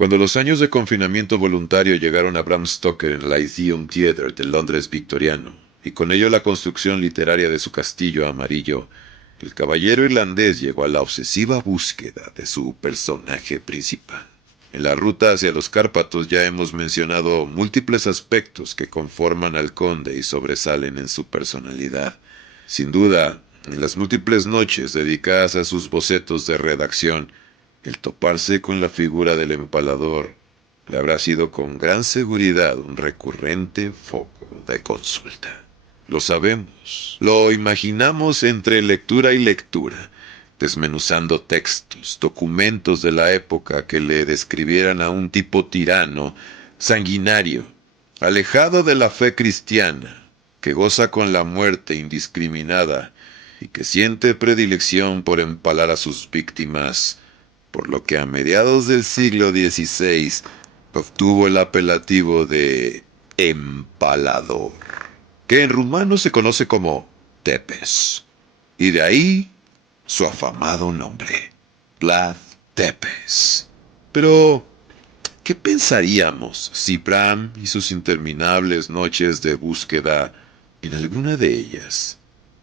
Cuando los años de confinamiento voluntario llegaron a Bram Stoker en el Lyceum Theatre de Londres victoriano, y con ello la construcción literaria de su castillo amarillo, el caballero irlandés llegó a la obsesiva búsqueda de su personaje principal. En la ruta hacia los Cárpatos ya hemos mencionado múltiples aspectos que conforman al conde y sobresalen en su personalidad. Sin duda, en las múltiples noches dedicadas a sus bocetos de redacción, el toparse con la figura del empalador le habrá sido con gran seguridad un recurrente foco de consulta. Lo sabemos, lo imaginamos entre lectura y lectura, desmenuzando textos, documentos de la época que le describieran a un tipo tirano, sanguinario, alejado de la fe cristiana, que goza con la muerte indiscriminada y que siente predilección por empalar a sus víctimas, por lo que a mediados del siglo XVI obtuvo el apelativo de empalador, que en rumano se conoce como Tepes, y de ahí su afamado nombre, Vlad Tepes. Pero, ¿qué pensaríamos si Bram y sus interminables noches de búsqueda, en alguna de ellas,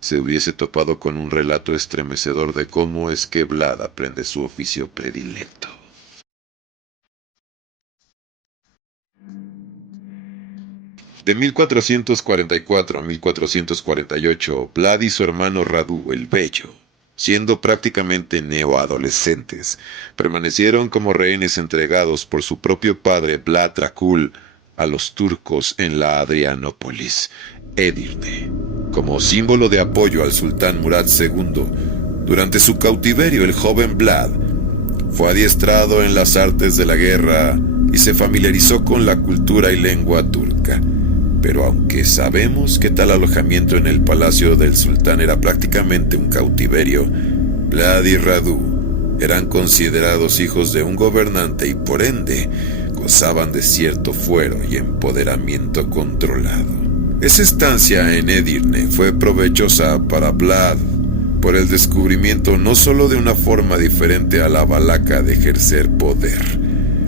se hubiese topado con un relato estremecedor de cómo es que Vlad aprende su oficio predilecto? De 1444 a 1448, Vlad y su hermano Radu el Bello, siendo prácticamente neoadolescentes, permanecieron como rehenes entregados por su propio padre Vlad Dracul a los turcos en la Adrianópolis, Edirne, como símbolo de apoyo al sultán Murad II. Durante su cautiverio, el joven Vlad fue adiestrado en las artes de la guerra y se familiarizó con la cultura y lengua turca. Pero aunque sabemos que tal alojamiento en el palacio del sultán era prácticamente un cautiverio, Vlad y Radu eran considerados hijos de un gobernante y por ende gozaban de cierto fuero y empoderamiento controlado. Esa estancia en Edirne fue provechosa para Vlad por el descubrimiento no solo de una forma diferente a la valaca de ejercer poder,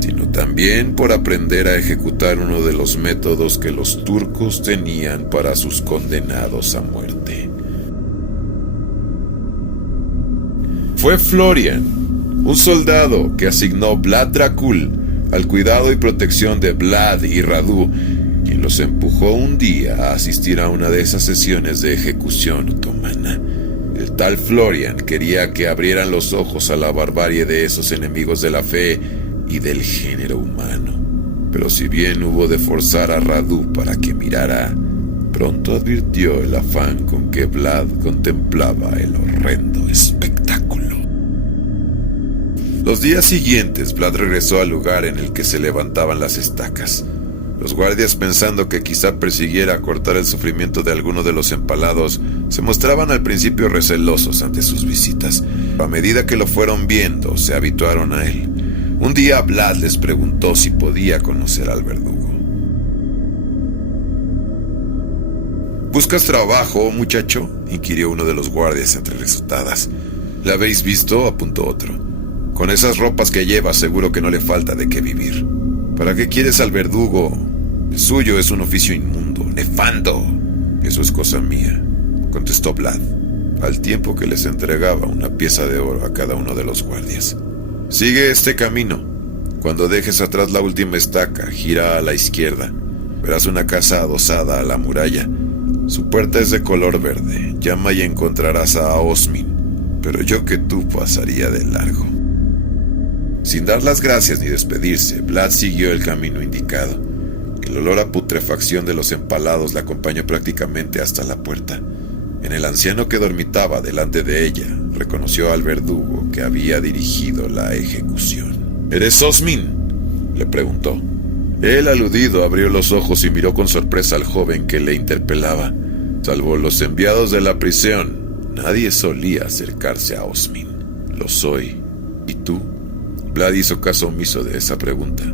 sino también por aprender a ejecutar uno de los métodos que los turcos tenían para sus condenados a muerte. Fue Florian, un soldado que asignó Vlad Dracul al cuidado y protección de Vlad y Radu, quien los empujó un día a asistir a una de esas sesiones de ejecución otomana. El tal Florian quería que abrieran los ojos a la barbarie de esos enemigos de la fe y del género humano. Pero si bien hubo de forzar a Radu para que mirara, pronto advirtió el afán con que Vlad contemplaba el horrendo espectáculo. Los días siguientes, Vlad regresó al lugar en el que se levantaban las estacas. Los guardias, pensando que quizá persiguiera cortar el sufrimiento de alguno de los empalados, se mostraban al principio recelosos ante sus visitas. A medida que lo fueron viendo, se habituaron a él. Un día Vlad les preguntó si podía conocer al verdugo. ¿Buscas trabajo, muchacho?, inquirió uno de los guardias entre risutadas. ¿La habéis visto?, apuntó otro. Con esas ropas que lleva, seguro que no le falta de qué vivir. ¿Para qué quieres al verdugo? El suyo es un oficio inmundo, nefando. Eso es cosa mía, contestó Vlad, al tiempo que les entregaba una pieza de oro a cada uno de los guardias. Sigue este camino. Cuando dejes atrás la última estaca, gira a la izquierda. Verás una casa adosada a la muralla. Su puerta es de color verde. Llama y encontrarás a Osmin, pero yo que tú pasaría de largo. Sin dar las gracias ni despedirse, Vlad siguió el camino indicado. El olor a putrefacción de los empalados la acompañó prácticamente hasta la puerta. En el anciano que dormitaba delante de ella, reconoció al verdugo que había dirigido la ejecución. ¿Eres Osmin?, le preguntó. El aludido abrió los ojos y miró con sorpresa al joven que le interpelaba. Salvo los enviados de la prisión, nadie solía acercarse a Osmin. Lo soy. ¿Y tú? Vlad hizo caso omiso de esa pregunta.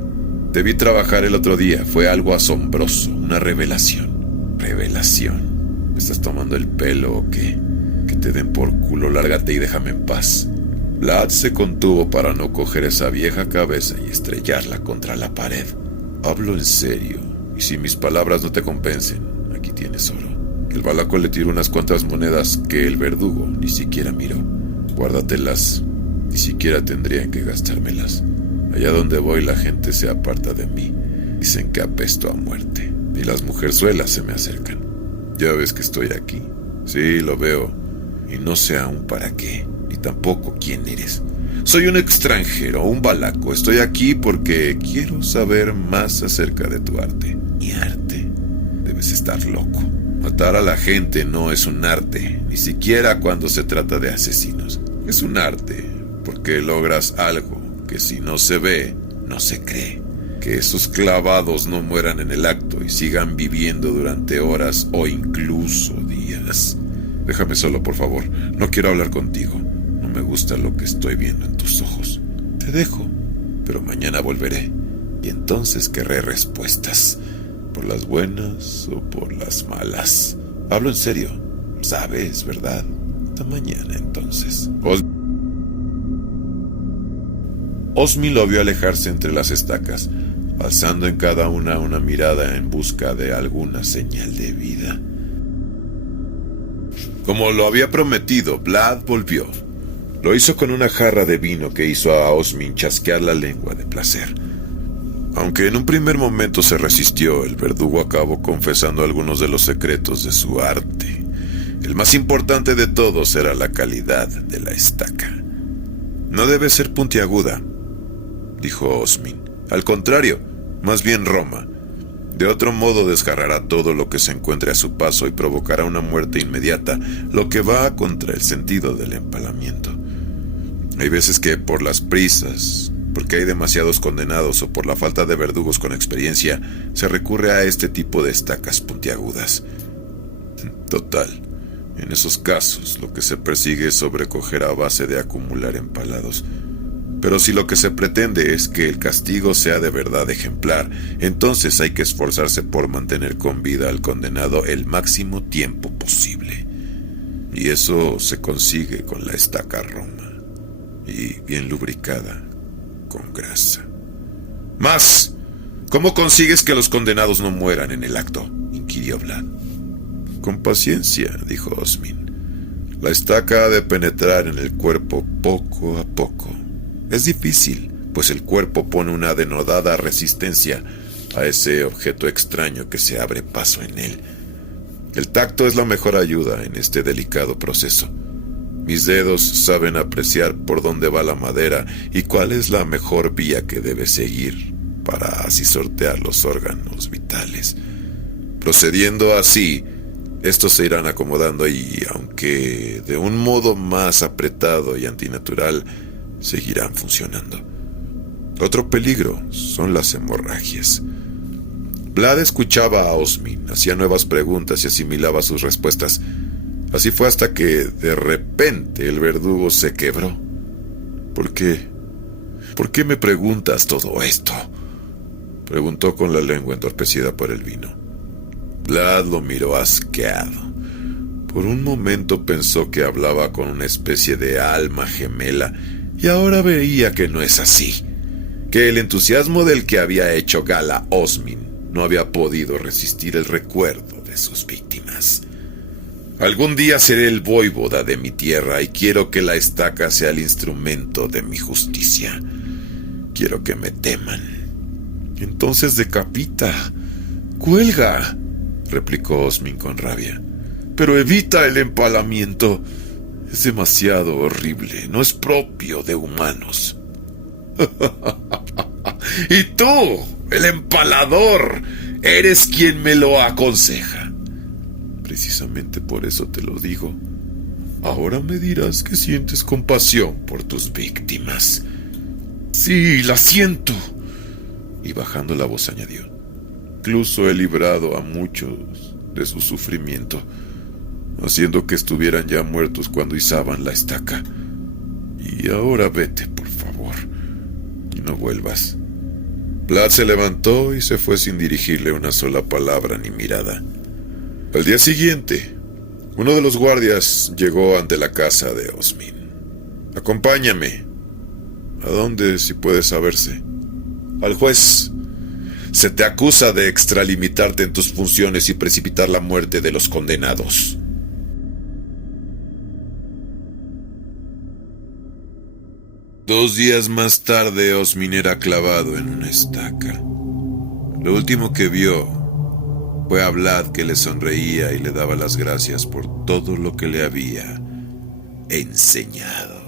Te vi trabajar el otro día. Fue algo asombroso, una revelación. ¿Revelación? ¿Me estás tomando el pelo o qué? Que te den por culo, lárgate y déjame en paz. Vlad se contuvo para no coger esa vieja cabeza y estrellarla contra la pared. Hablo en serio, y si mis palabras no te convencen, aquí tienes oro. El balaco le tiró unas cuantas monedas que el verdugo ni siquiera miró. Guárdatelas, ni siquiera tendrían que gastármelas. Allá donde voy la gente se aparta de mí. Dicen que apesto a muerte, y las mujerzuelas se me acercan. Ya ves que estoy aquí. Sí, lo veo, y no sé aún para qué, ni tampoco quién eres. Soy un extranjero, un balaco. Estoy aquí porque quiero saber más acerca de tu arte. ¿Mi arte? Debes estar loco. Matar a la gente no es un arte, ni siquiera cuando se trata de asesinos. Es un arte porque logras algo que si no se ve, no se cree. Que esos clavados no mueran en el acto y sigan viviendo durante horas o incluso días. Déjame solo, por favor. No quiero hablar contigo. No me gusta lo que estoy viendo en tus ojos. Te dejo, pero mañana volveré. Y entonces querré respuestas. Por las buenas o por las malas. Hablo en serio. Sabes, ¿verdad? Hasta mañana, entonces. Osmin lo vio alejarse entre las estacas, alzando en cada una mirada en busca de alguna señal de vida. Como lo había prometido, Vlad volvió. Lo hizo con una jarra de vino que hizo a Osmin chasquear la lengua de placer. Aunque en un primer momento se resistió, el verdugo acabó confesando algunos de los secretos de su arte. El más importante de todos era la calidad de la estaca. No debe ser puntiaguda, dijo Osmin. Al contrario, más bien roma. De otro modo desgarrará todo lo que se encuentre a su paso y provocará una muerte inmediata, lo que va contra el sentido del empalamiento. Hay veces que por las prisas, porque hay demasiados condenados o por la falta de verdugos con experiencia, se recurre a este tipo de estacas puntiagudas. Total, en esos casos lo que se persigue es sobrecoger a base de acumular empalados. Pero si lo que se pretende es que el castigo sea de verdad ejemplar, entonces hay que esforzarse por mantener con vida al condenado el máximo tiempo posible. Y eso se consigue con la estaca roma, y bien lubricada, con grasa. ¡Más! ¿Cómo consigues que los condenados no mueran en el acto?, inquirió Vlad. Con paciencia, dijo Osmin. La estaca ha de penetrar en el cuerpo poco a poco. Es difícil, pues el cuerpo pone una denodada resistencia a ese objeto extraño que se abre paso en él. El tacto es la mejor ayuda en este delicado proceso. Mis dedos saben apreciar por dónde va la madera y cuál es la mejor vía que debe seguir para así sortear los órganos vitales. Procediendo así, estos se irán acomodando y, aunque de un modo más apretado y antinatural, seguirán funcionando. Otro peligro son las hemorragias. Vlad escuchaba a Osmin, hacía nuevas preguntas y asimilaba sus respuestas. Así fue hasta que, de repente, el verdugo se quebró. ¿Por qué? ¿Por qué me preguntas todo esto?, preguntó con la lengua entorpecida por el vino. Vlad lo miró asqueado. Por un momento pensó que hablaba con una especie de alma gemela, y ahora veía que no es así, que el entusiasmo del que había hecho gala Osmin no había podido resistir el recuerdo de sus víctimas. Algún día seré el voivoda de mi tierra y quiero que la estaca sea el instrumento de mi justicia. Quiero que me teman. Entonces decapita, cuelga, replicó Osmin con rabia. Pero evita el empalamiento. Es demasiado horrible, no es propio de humanos. Y tú, el empalador, eres quien me lo aconseja. Precisamente por eso te lo digo. Ahora me dirás que sientes compasión por tus víctimas. Sí, la siento. Y bajando la voz añadió: incluso he librado a muchos de su sufrimiento, haciendo que estuvieran ya muertos cuando izaban la estaca. Y ahora vete, por favor, y no vuelvas. Vlad se levantó y se fue sin dirigirle una sola palabra ni mirada. Al día siguiente, uno de los guardias llegó ante la casa de Osmin. Acompáñame. ¿A dónde, si puede saberse? Al juez. Se te acusa de extralimitarte en tus funciones y precipitar la muerte de los condenados. Dos días más tarde, Osmin era clavado en una estaca. Lo último que vio fue a Vlad, que le sonreía y le daba las gracias por todo lo que le había enseñado.